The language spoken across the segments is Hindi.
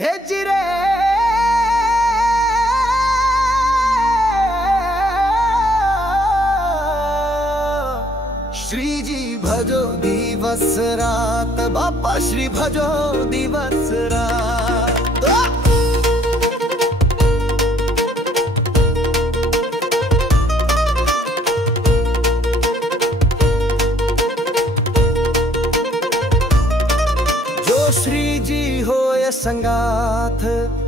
हे जिरे श्रीजी भजो दिवस रात, बापा श्री भजो दिवस रात। श्रीजी होए संगाथ,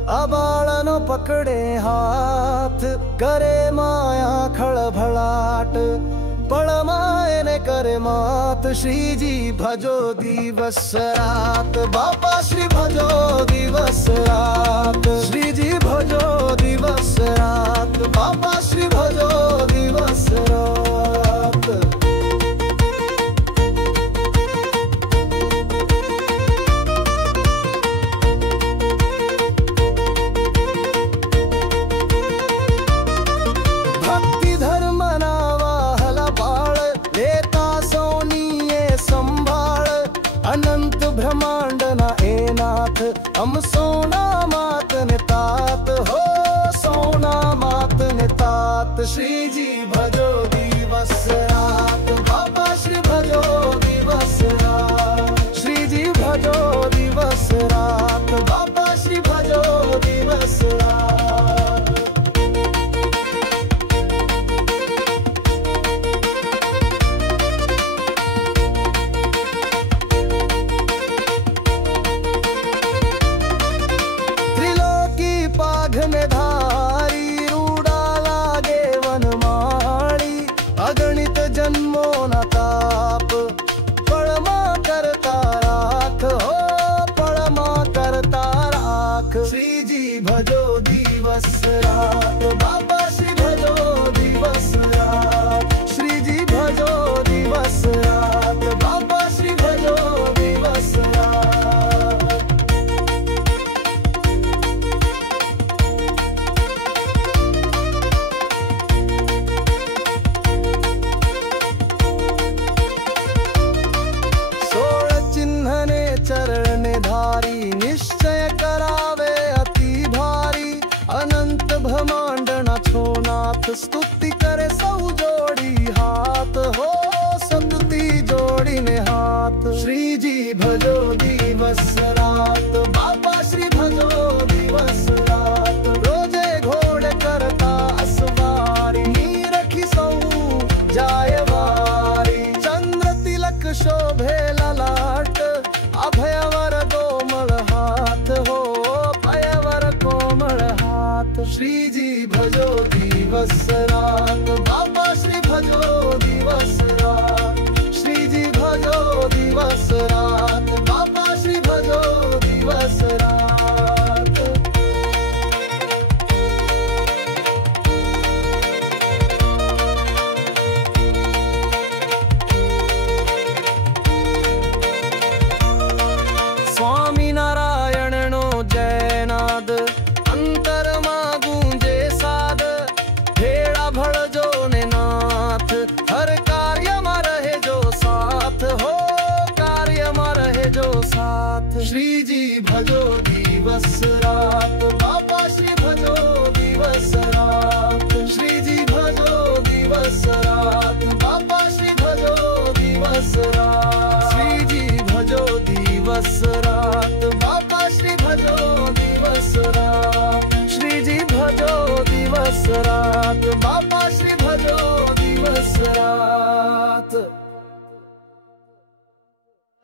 अबाळनो पकड़े हाथ, करे माया खळभळाट, पळमाए ने करे मात। श्रीजी भजो दिवस रात, बापा श्री भजो दिवस रात। श्रीजी भजो दिवस रात, बापा श्री भजो दिवस रात। अनंत ब्रह्मांड ना ए नाथ, हम सोना मात ने तात हो, सोना मात ने तात। श्रीजी भजो दिवस रात, बाबा श्री भजो दिवस रात। श्रीजी भजो दिवस रात, बाबा श्री भजो दिवस रात। में धारी रूडा लागे वनमाळी, अगणित जन्मो न ताप, पळमा करता राख हो, पळमा करता राख। श्रीजी भजो दिवस रात, बाबा श्री भजो दिवस रात। श्रीजी भजो दिवस रात, बाबा श्री भजो दिवस रात। चरण धारी निश्चय करावे अति भारी, अनंत ब्रह्मांड ना छोनाथ, स्तुति करे सौ जोड़ी हाथ हो, सतुति जोड़ी ने हाथ। श्रीजी भजो दिवस रात, बाबा श्री भजो दिवस रात। रोजे घोड़े करता असवारी, नीरखी सौ जाय वारी, चंद्र तिलक शोभे ललाट, अभयवर कोमल हाथ हो, पयवर कोमल हाथ। श्रीजी भजो दिवस रात, बाबा श्री भजो दिवस रात। श्रीजी भजो दिवस रात।